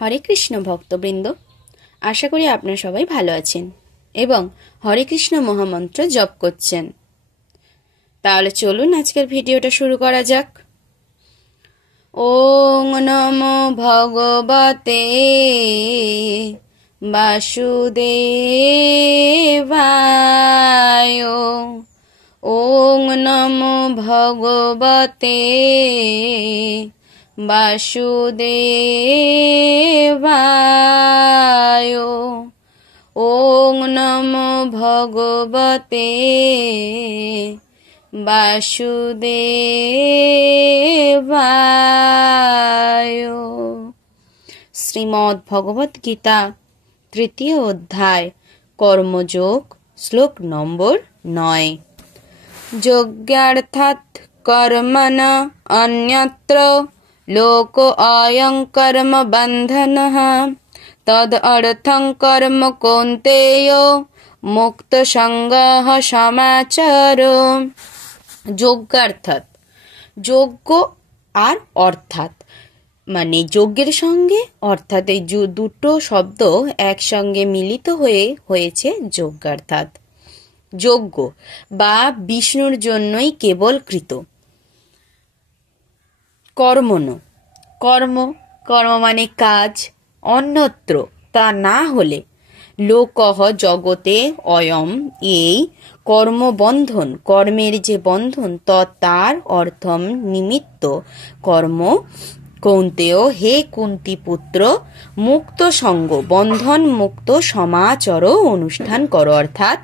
হরে কৃষ্ণ ভক্তবৃন্দ, আশা করি আপনারা সবাই ভালো আছেন এবং হরে কৃষ্ণ মহামন্ত্র জপ করছেন। তাহলে চলুন আজকের ভিডিওটা শুরু করা যাক। ওং নমো ভগবতে বাসুদেবায়। ওং নমো ভগবতে বাসুদেবায়। ওং নমো ভগবতে বাসুদেবায়। শ্রীমদ্ ভগবত গীতা তৃতীয় অধ্যায় কর্মযোগ, শ্লোক নম্বর 9। যজ্ঞার্থাৎ কর্মণ অন্যত্র লোক অয়ং কর্ম বন্ধনঃ তদ অর্থং কর্ম কৌন্তেয় মুক্ত সঙ্গঃ সমাচর। যজ্ঞার্থাৎ, যজ্ঞ আর অর্থাৎ মানে যজ্ঞের সঙ্গে অর্থাৎ এই দুটো শব্দ একসঙ্গে মিলিত হয়ে হয়েছে যজ্ঞার্থাৎ। যজ্ঞ বা বিষ্ণুর জন্যই কেবল কৃত। কর্মণ, কর্ম কর্ম মানে কাজ, অন্যত্র তা না হলে, লোকহ জগতে অয়ম এই কর্মবন্ধন, কর্মের যে বন্ধন তার অর্থম নিমিত্ত কর্ম কৌন্তেয় হে কুন্তি পুত্র মুক্ত সঙ্গ বন্ধন মুক্ত সমাচর অনুষ্ঠান করো। অর্থাৎ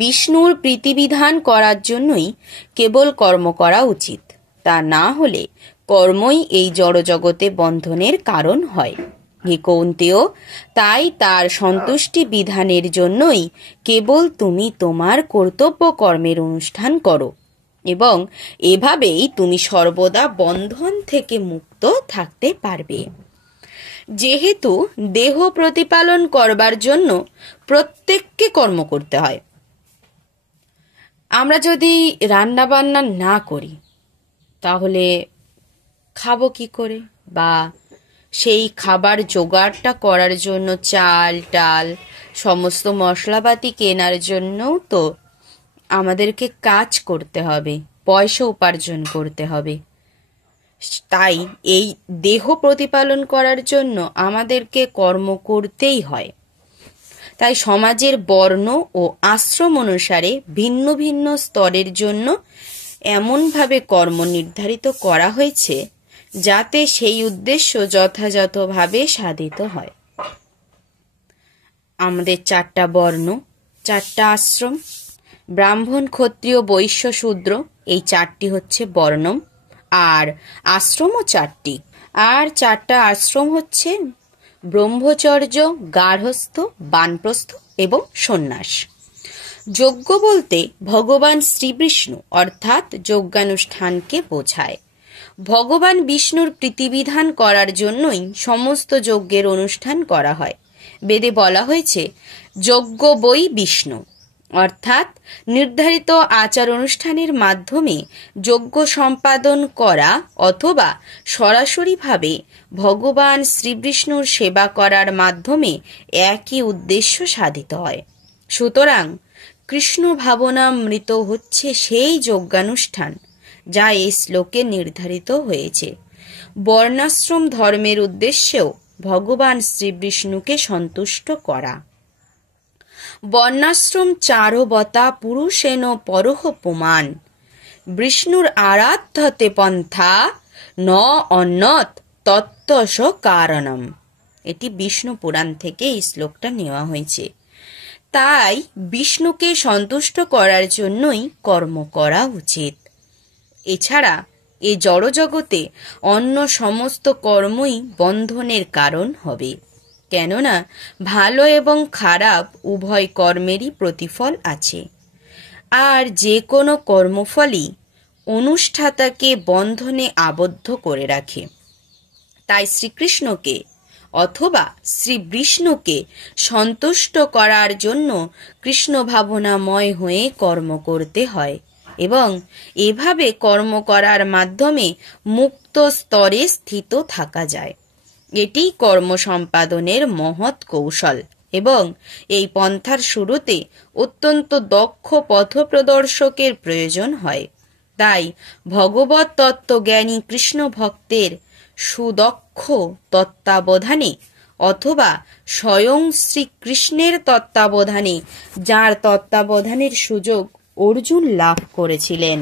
বিষ্ণুর প্রীতিবিধান করার জন্যই কেবল কর্ম করা উচিত, তা না হলে কর্মই এই জড়জগতে বন্ধনের কারণ হয়। হে কৌন্তেয়, তাই তার সন্তুষ্টি বিধানের জন্যই কেবল তুমি তোমার কর্তব্য কর্মের অনুষ্ঠান করো এবং এভাবেই তুমি সর্বদা বন্ধন থেকে মুক্ত থাকতে পারবে। যেহেতু দেহ প্রতিপালন করবার জন্য প্রত্যেককে কর্ম করতে হয়, আমরা যদি রান্না বান্না না করি তাহলে খাবো কি করে, বা সেই খাবার জোগাড়টা করার জন্য চাল ডাল সমস্ত মশলাপাতি কেনার জন্যও তো আমাদেরকে কাজ করতে হবে, পয়সা উপার্জন করতে হবে। তাই এই দেহ প্রতিপালন করার জন্য আমাদেরকে কর্ম করতেই হয়। তাই সমাজের বর্ণ ও আশ্রম অনুসারে ভিন্ন ভিন্ন স্তরের জন্য এমনভাবে কর্ম নির্ধারিত করা হয়েছে যাতে সেই উদ্দেশ্য যথাযথভাবে সাধিত হয়। আমাদের 4টা বর্ণ, 4টা আশ্রম, ব্রাহ্মণ ক্ষত্রিয় বৈশ্য শূদ্র, এই 4টি হচ্ছে বর্ণম। আর আশ্রমও 4টি, আর 4টা আশ্রম হচ্ছে ব্রহ্মচর্য, গার্হস্থ, বানপ্রস্থ এবং সন্ন্যাস। যজ্ঞ বলতে ভগবান শ্রীবিষ্ণু অর্থাৎ যজ্ঞানুষ্ঠানকে বোঝায়। ভগবান বিষ্ণুর প্রীতিবিধান করার জন্যই সমস্ত যজ্ঞের অনুষ্ঠান করা হয়। বেদে বলা হয়েছে যজ্ঞ বৈ বিষ্ণু, অর্থাৎ নির্ধারিত আচার অনুষ্ঠানের মাধ্যমে যজ্ঞ সম্পাদন করা অথবা সরাসরিভাবে ভগবান শ্রীবিষ্ণুর সেবা করার মাধ্যমে একই উদ্দেশ্য সাধিত হয়। সুতরাং কৃষ্ণ ভাবনামৃত হচ্ছে সেই যজ্ঞানুষ্ঠান যা এই শ্লোকে নির্ধারিত হয়েছে। বর্ণাশ্রম ধর্মের উদ্দেশ্যেও ভগবান শ্রীবিষ্ণুকে সন্তুষ্ট করা। বর্ণাশ্রম চারবতা পুরুষেন পরহ পুমান বিষ্ণুর আরাধ্যতে পন্থা ন অন্যত তত্ত্বস কারণম। এটি বিষ্ণু পুরাণ থেকে এই শ্লোকটা নেওয়া হয়েছে। তাই বিষ্ণুকে সন্তুষ্ট করার জন্যই কর্ম করা উচিত। এছাড়া এ জড়জগতে অন্য সমস্ত কর্মই বন্ধনের কারণ হবে, কেননা ভালো এবং খারাপ উভয় কর্মেরই প্রতিফল আছে, আর যে কোনো কর্মফলই অনুষ্ঠাতাকে বন্ধনে আবদ্ধ করে রাখে। তাই শ্রীকৃষ্ণকে অথবা শ্রী বিষ্ণুকে সন্তুষ্ট করার জন্য কৃষ্ণ ভাবনাময় হয়ে কর্ম করতে হয় এবং এভাবে কর্ম করার মাধ্যমে মুক্ত স্তরে স্থিত থাকা যায়। এটি কর্ম সম্পাদনের মহৎ কৌশল এবং এই পন্থার শুরুতে অত্যন্ত দক্ষ পথপ্রদর্শকের প্রয়োজন হয়। তাই ভগবত তত্ত্বজ্ঞানী কৃষ্ণ ভক্তের সুদক্ষ তত্ত্বাবধানে অথবা স্বয়ং শ্রীকৃষ্ণের তত্ত্বাবধানে, যার তত্ত্বাবধানের সুযোগ অর্জুন লাভ করেছিলেন,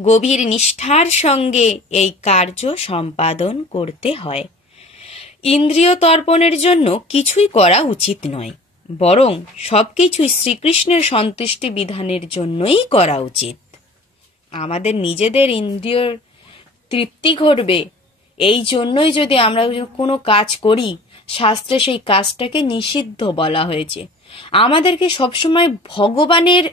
গভীর নিষ্ঠার সঙ্গে এই কার্য সম্পাদন করতে হয়। ইন্দ্রিয় তর্পণের জন্য কিছুই করা উচিত নয়, বরং সবকিছুই শ্রীকৃষ্ণের সন্তুষ্টি বিধানের জন্যই করা উচিত। আমাদের নিজেদের ইন্দ্রিয়র তৃপ্তি ঘটবে এই জন্যই যদি আমরা কোনো কাজ করি, শাস্ত্রে সেই কাজটাকে নিষিদ্ধ বলা হয়েছে। আমাদেরকে সবসময় ভগবানের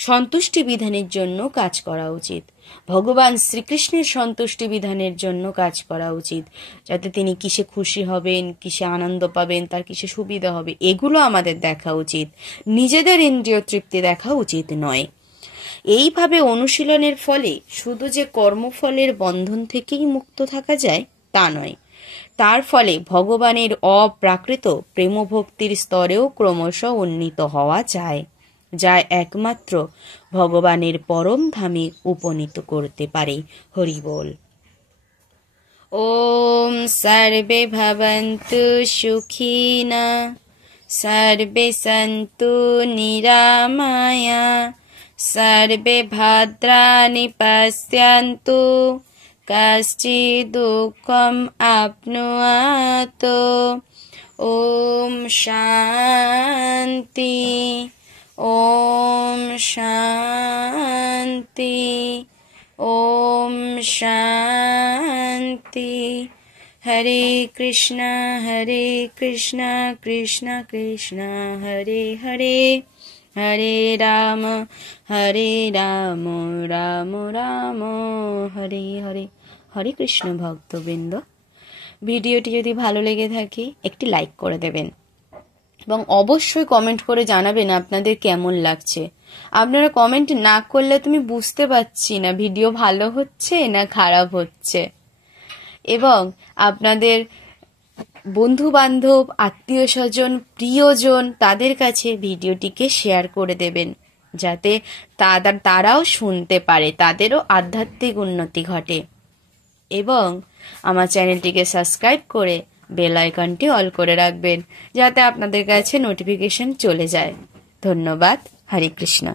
সন্তুষ্টি বিধানের জন্য কাজ করা উচিত, ভগবান শ্রীকৃষ্ণের সন্তুষ্টি বিধানের জন্য কাজ করা উচিত, যাতে তিনি কিসে খুশি হবেন, কিসে আনন্দ পাবেন, তার কিসে সুবিধা হবে, এগুলো আমাদের দেখা উচিত। নিজেদের ইন্দ্রিয় তৃপ্তি দেখা উচিত নয়। এইভাবে অনুশীলনের ফলে শুধু যে কর্মফলের বন্ধন থেকেই মুক্ত থাকা যায় তা নয়, তার ফলে ভগবানের অপ্রাকৃত প্রেমভক্তির স্তরেও ক্রমশ উন্নীত হওয়া যায়, যা একমাত্র ভগবানের পরম ধামে উপনীত করতে পারে। হরি বল। ওম সর্বে ভবন্তু সুখিনা সর্বে সন্তু নিরাময়া সর্বে ভদ্রাণি পশ্যন্তু কশ্চিৎ দুঃখম আপ্নুয়াত। ওম শান্তি ওম শান্তি ওম শান্তি। হরে কৃষ্ণ কৃষ্ণ কৃষ্ণ হরে হরে, হরে রাম রাম রাম হরে হরে। হরে কৃষ্ণ ভক্তবৃন্দ, ভিডিওটি যদি ভালো লেগে থাকে একটি লাইক করে দেবেন এবং অবশ্যই কমেন্ট করে জানাবেন আপনাদের কেমন লাগছে। আপনারা কমেন্ট না করলে তুমি বুঝতে পারছি না ভিডিও ভালো হচ্ছে না খারাপ হচ্ছে। এবং আপনাদের বন্ধু বান্ধব, আত্মীয় স্বজন, প্রিয়জন তাদের কাছে ভিডিওটিকে শেয়ার করে দেবেন, যাতে তারাও শুনতে পারে, তাদেরও আধ্যাত্মিক উন্নতি ঘটে। এবং আমার চ্যানেলটিকে সাবস্ক্রাইব করে বেল আইকনটি অল করে রাখবেন, যাতে আপনাদের কাছে নোটিফিকেশন চলে যায়। ধন্যবাদ। হরে কৃষ্ণ।